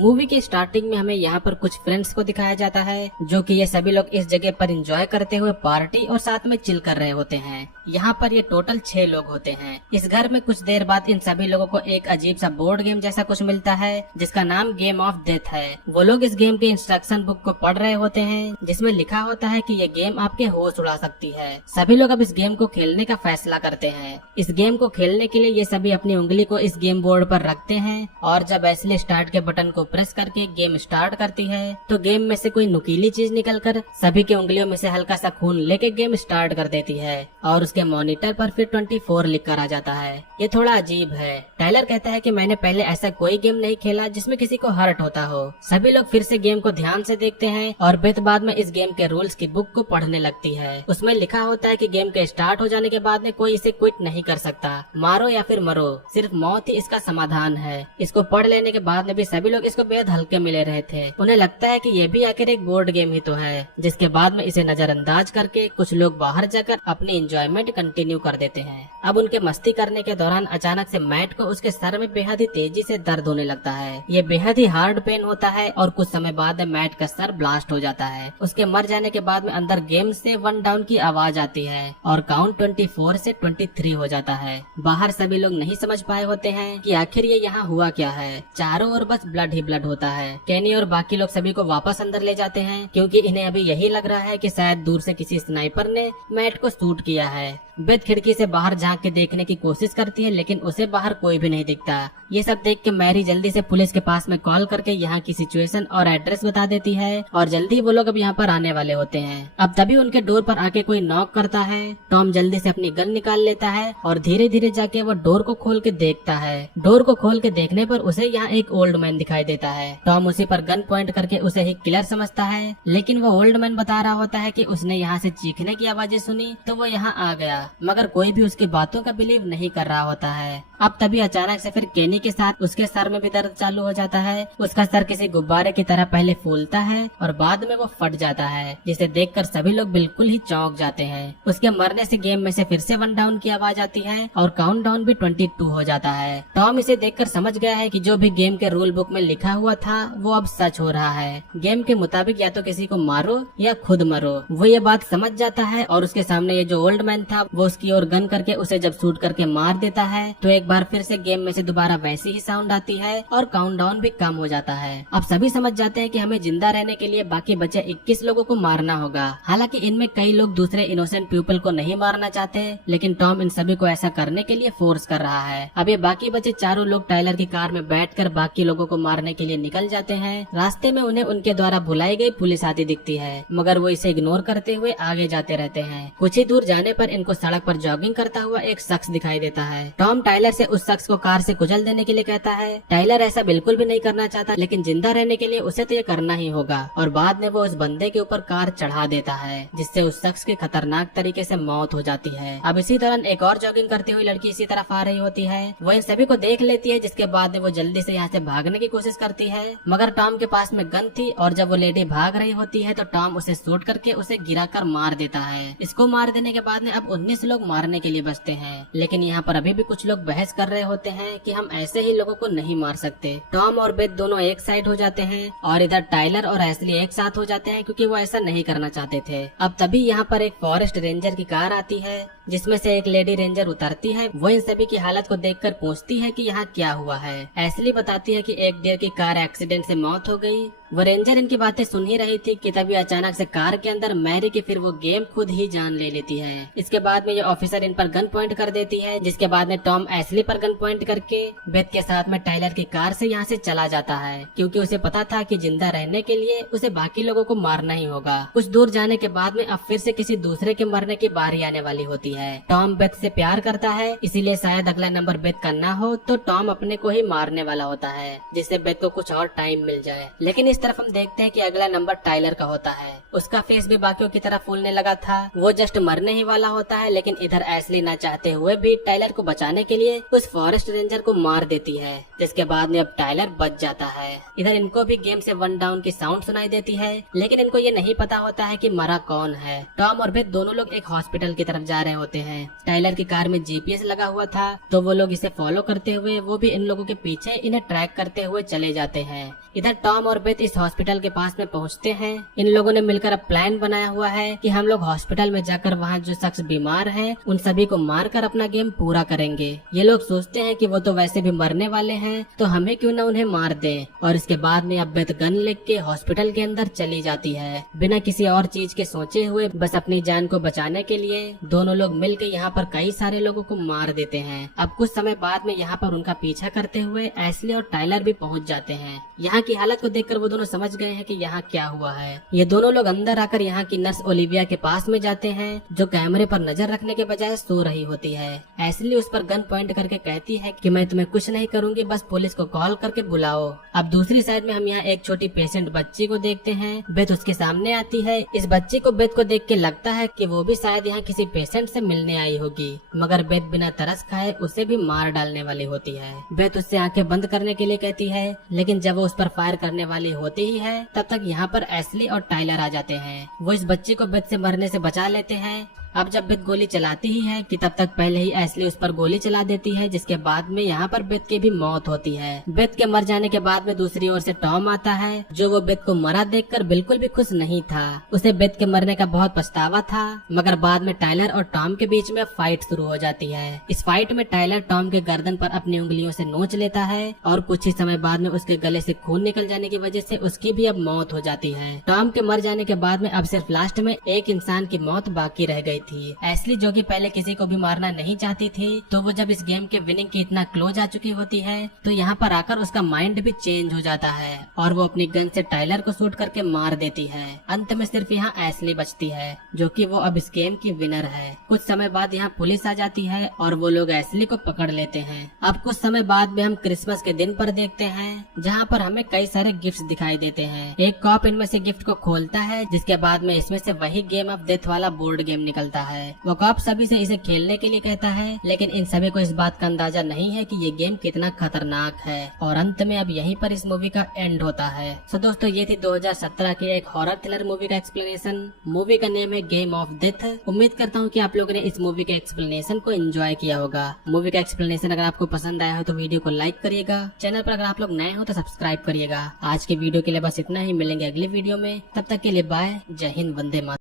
Movie की starting में हमें यहाँ पर कुछ फ्रेंड्स को दिखाया जाता है, जो कि ये सभी लोग इस जगह पर एंजॉय करते हुए पार्टी और साथ में चिल कर रहे होते हैं। यहाँ पर ये टोटल 6 लोग होते हैं। इस घर में कुछ देर बाद इन सभी लोगों को एक अजीब सा बोर्ड गेम जैसा कुछ मिलता है, जिसका नाम गेम ऑफ डेथ है। वो लोग इस गेम के इंस्ट्रक्शन बुक को पढ़ रहे होते हैं, जिसमें लिखा होता है कि ये गेम आपके होश उड़ा सकती है। सभी लोग अब इस गेम को खेलने का फैसला करते हैं। इस गेम को खेलने के लिए ये सभी अपनी उंगली को इस गेम बोर्ड पर रखते हैं और जब एस्ली स्टार्ट के बटन को प्रेस करके गेम स्टार्ट करती है तो गेम में से कोई नुकीली चीज निकलकर सभी की उंगलियों में से हल्का सा खून लेके गेम स्टार्ट कर देती है और उसके मॉनिटर पर फिर 24 लिख कर आ जाता है। ये थोड़ा अजीब है। टाइलर कहता है कि मैंने पहले ऐसा कोई गेम नहीं खेला जिसमें किसी को हर्ट होता हो। सभी लोग फिर से गेम को ध्यान से देखते हैं और बेथ बाद में इस गेम के रूल्स की बुक को पढ़ने लगती है। उसमें लिखा होता है कि गेम के स्टार्ट हो जाने के बाद में कोई इसे क्विट नहीं कर सकता। मारो या फिर मरो, सिर्फ मौत ही इसका समाधान है। इसको पढ़ लेने के बाद में भी सभी लोग इसको बेहद हल्के मिले रहे थे। उन्हें लगता है कि ये भी आखिर एक बोर्ड गेम ही तो है। जिसके बाद में इसे नजरअंदाज करके कुछ लोग बाहर जाकर अपनी एंजॉयमेंट कंटिन्यू कर देते हैं। अब उनके मस्ती करने के दौरान अचानक से मैट को उसके सर में बेहद ही तेजी से दर्द होने लगता है। ये बेहद ही हार्ड पेन होता है और कुछ समय बाद मैट का सर ब्लास्ट हो जाता है। उसके मर जाने के बाद में अंदर गेम से 1 डाउन की आवाज आती है और काउंट 24 से 23 हो जाता है। बाहर सभी लोग नहीं समझ पाए होते हैं कि आखिर ये यहाँ हुआ क्या है। चारों ओर बस ब्लड ही ब्लड होता है। केनी और बाकी लोग सभी को वापस अंदर ले जाते हैं क्योंकि इन्हें अभी यही लग रहा है कि शायद दूर से किसी स्नाइपर ने मैट को शूट किया है। बेथ खिड़की से बाहर झांक के देखने की कोशिश करती है लेकिन उसे बाहर कोई भी नहीं दिखता। ये सब देख के मैरी जल्दी से पुलिस के पास में कॉल करके यहाँ की सिचुएशन और एड्रेस बता देती है और जल्दी वो लोग अब यहाँ पर आने वाले होते हैं। अब तभी उनके डोर पर आके कोई नॉक करता है। टॉम जल्दी से अपनी गन निकाल लेता है और धीरे धीरे जाके वो डोर को खोल के देखता है। डोर को खोल के देखने पर उसे यहाँ एक ओल्ड मैन दिखाई देता है। टॉम उसी पर गन पॉइंट करके उसे ही किलर समझता है, लेकिन वो ओल्ड मैन बता रहा होता है कि उसने यहाँ से चीखने की आवाजें सुनी तो वो यहाँ आ गया, मगर कोई भी उसकी बातों का बिलीव नहीं कर रहा होता है। अब तभी अचानक से फिर केनी के साथ उसके सर में भी दर्द चालू हो जाता है। उसका सर किसी गुब्बारे की तरह पहले फूलता है और बाद में वो फट जाता है, जिसे देखकर सभी लोग बिल्कुल ही चौंक जाते हैं। उसके मरने से गेम में से फिर से 1 डाउन की आवाज आती है और काउंट डाउन भी 22 हो जाता है। टॉम इसे देखकर समझ गया है कि जो भी गेम के रूल बुक में लिखा हुआ था वो अब सच हो रहा है। गेम के मुताबिक या तो किसी को मारो या खुद मरो। वो ये बात समझ जाता है और उसके सामने ये जो ओल्ड मैन था वो उसकी ओर गन करके उसे जब शूट करके मार देता है तो एक बार फिर से गेम में से दोबारा वैसी ही साउंड आती है और काउंटडाउन भी कम हो जाता है। अब सभी समझ जाते हैं कि हमें जिंदा रहने के लिए बाकी बचे 21 लोगों को मारना होगा। हालांकि इनमें कई लोग दूसरे इनोसेंट पीपल को नहीं मारना चाहते, लेकिन टॉम इन सभी को ऐसा करने के लिए फोर्स कर रहा है। अब ये बाकी बचे चारों लोग टाइलर की कार में बैठकर बाकी लोगों को मारने के लिए निकल जाते हैं। रास्ते में उन्हें उनके द्वारा बुलाई गई पुलिस आती दिखती है, मगर वो इसे इग्नोर करते हुए आगे जाते रहते हैं। कुछ ही दूर जाने पर इनको सड़क पर जॉगिंग करता हुआ एक शख्स दिखाई देता है। टॉम टाइलर से उस शख्स को कार से कुचल देने के लिए कहता है। टाइलर ऐसा बिल्कुल भी नहीं करना चाहता, लेकिन जिंदा रहने के लिए उसे तो ये करना ही होगा और बाद में वो उस बंदे के ऊपर कार चढ़ा देता है, जिससे उस शख्स की खतरनाक तरीके से मौत हो जाती है। अब इसी दौरान एक और जॉगिंग करती हुई लड़की इसी तरफ आ रही होती है। वो इन सभी को देख लेती है, जिसके बाद में वो जल्दी से यहाँ से भागने की कोशिश करती है, मगर टॉम के पास में गन थी और जब वो लेडी भाग रही होती है तो टॉम उसे शूट करके उसे गिराकर मार देता है। इसको मार देने के बाद में अब 19 लोग मारने के लिए बचते हैं, लेकिन यहाँ पर अभी भी कुछ लोग बहस कर रहे होते हैं कि हम ऐसे ही लोगों को नहीं मार सकते। टॉम और बेथ दोनों एक साइड हो जाते हैं और इधर टाइलर और एस्ली एक साथ हो जाते हैं क्योंकि वो ऐसा नहीं करना चाहते थे। अब तभी यहाँ पर एक फॉरेस्ट रेंजर की कार आती है, जिसमें से एक लेडी रेंजर उतरती है। वो इन सभी की हालत को देखकर पूछती है कि यहाँ क्या हुआ है। एस्ली बताती है कि एक डियर की कार एक्सीडेंट से मौत हो गई। वो रेंजर इनकी बातें सुन ही रही थी कि तभी अचानक से कार के अंदर मैरी की फिर वो गेम खुद ही जान ले लेती है। इसके बाद में ये ऑफिसर इन पर गन पॉइंट कर देती है, जिसके बाद में टॉम एस्ली पर गन पॉइंट करके बेथ के साथ में टाइलर की कार से यहाँ से चला जाता है, क्योंकि उसे पता था कि जिंदा रहने के लिए उसे बाकी लोगों को मारना ही होगा। कुछ दूर जाने के बाद में अब फिर से किसी दूसरे के मरने की बारी आने वाली होती है। टॉम बेथ से प्यार करता है, इसीलिए शायद अगला नंबर बेथ का ना हो तो टॉम अपने को ही मारने वाला होता है, जिससे बेथ को कुछ और टाइम मिल जाए। लेकिन इस इस तरफ हम देखते हैं कि अगला नंबर टाइलर का होता है। उसका फेस भी बाकियों की तरह फूलने लगा था। वो जस्ट मरने ही वाला होता है, लेकिन इधर एशली ना चाहते हुए भी टाइलर को बचाने के लिए उस फॉरेस्ट रेंजर को मार देती है, जिसके बाद में अब टाइलर बच जाता है। इधर इनको भी गेम से 1 डाउन की साउंड सुनाई देती है, लेकिन इनको ये नहीं पता होता है कि मरा कौन है। टॉम और बेथ दोनों लोग एक हॉस्पिटल की तरफ जा रहे होते हैं। टाइलर की कार में जीपीएस लगा हुआ था, तो वो लोग इसे फॉलो करते हुए वो भी इन लोगों के पीछे इन्हें ट्रैक करते हुए चले जाते हैं। इधर टॉम और बेथ इस हॉस्पिटल के पास में पहुंचते हैं। इन लोगों ने मिलकर अब प्लान बनाया हुआ है कि हम लोग हॉस्पिटल में जाकर वहां जो शख्स बीमार हैं, उन सभी को मारकर अपना गेम पूरा करेंगे। ये लोग सोचते हैं कि वो तो वैसे भी मरने वाले हैं, तो हमें क्यों ना उन्हें मार दें। और इसके बाद में अब बेथ गन लेके हॉस्पिटल के अंदर चली जाती है, बिना किसी और चीज के सोचे हुए। बस अपनी जान को बचाने के लिए दोनों लोग मिलकर यहाँ पर कई सारे लोगों को मार देते हैं। अब कुछ समय बाद में यहाँ पर उनका पीछा करते हुए एशली और टाइलर भी पहुँच जाते हैं। यहाँ की हालत को देखकर वो दोनों समझ गए हैं कि यहाँ क्या हुआ है। ये दोनों लोग अंदर आकर यहाँ की नर्स ओलिविया के पास में जाते हैं, जो कैमरे पर नजर रखने के बजाय सो रही होती है। एशली उस पर गन पॉइंट करके कहती है कि मैं तुम्हें कुछ नहीं करूंगी, बस पुलिस को कॉल करके बुलाओ। अब दूसरी साइड में हम यहाँ एक छोटी पेशेंट बच्ची को देखते हैं। बेथ उसके सामने आती है। इस बच्ची को बेथ को देख के लगता है कि वो भी शायद यहाँ किसी पेशेंट से मिलने आई होगी, मगर बेथ बिना तरस खाए उसे भी मार डालने वाली होती है। बेथ उससे आंखें बंद करने के लिए कहती है, लेकिन जब वो उस पर फायर करने वाली होती ही है, तब तक यहाँ पर एशली और टाइलर आ जाते हैं। वो इस बच्ची को बेथ से मरने से बचा लेते हैं। अब जब बेथ गोली चलाती ही है कि तब तक पहले ही एशली उस पर गोली चला देती है, जिसके बाद में यहाँ पर बेथ की भी मौत होती है। बेथ के मर जाने के बाद में दूसरी ओर से टॉम आता है, जो वो बेथ को मरा देखकर बिल्कुल भी खुश नहीं था। उसे बेथ के मरने का बहुत पछतावा था, मगर बाद में टाइलर और टॉम के बीच में फाइट शुरू हो जाती है। इस फाइट में टाइलर टॉम के गर्दन पर अपनी उंगलियों से नोच लेता है और कुछ ही समय बाद में उसके गले से खून निकल जाने की वजह से उसकी भी अब मौत हो जाती है। टॉम के मर जाने के बाद में अब सिर्फ लास्ट में एक इंसान की मौत बाकी रह गई थी। एशली, जो कि पहले किसी को भी मारना नहीं चाहती थी, तो वो जब इस गेम के विनिंग की इतना क्लोज आ चुकी होती है, तो यहाँ पर आकर उसका माइंड भी चेंज हो जाता है और वो अपनी गन से टाइलर को शूट करके मार देती है। अंत में सिर्फ यहाँ एशली बचती है, जो कि वो अब इस गेम की विनर है। कुछ समय बाद यहाँ पुलिस आ जाती है और वो लोग एशली को पकड़ लेते हैं। अब कुछ समय बाद में हम क्रिसमस के दिन पर देखते हैं, जहाँ पर हमें कई सारे गिफ्ट्स दिखाई देते हैं। एक कॉप इनमें से गिफ्ट को खोलता है, जिसके बाद में इसमें से वही गेम ऑफ डेथ वाला बोर्ड गेम निकलता है। वो कॉप सभी से इसे खेलने के लिए कहता है, लेकिन इन सभी को इस बात का अंदाजा नहीं है कि ये गेम कितना खतरनाक है। और अंत में अब यहीं पर इस मूवी का एंड होता है। सो दोस्तों, ये थी 2017 की एक हॉरर थ्रिलर मूवी का एक्सप्लेनेशन। मूवी का नेम है गेम ऑफ डेथ। उम्मीद करता हूँ कि आप लोगों ने इस मूवी के एक्सप्लेनेशन को एंजॉय किया होगा। मूवी का एक्सप्लेनेशन अगर आपको पसंद आया हो तो वीडियो को लाइक करिएगा। चैनल पर अगर आप लोग नए हो तो सब्सक्राइब करिएगा। आज की वीडियो के लिए बस इतना ही, मिलेंगे अगली वीडियो में। तब तक के लिए बाय। जय हिंद, वंदे मातरम।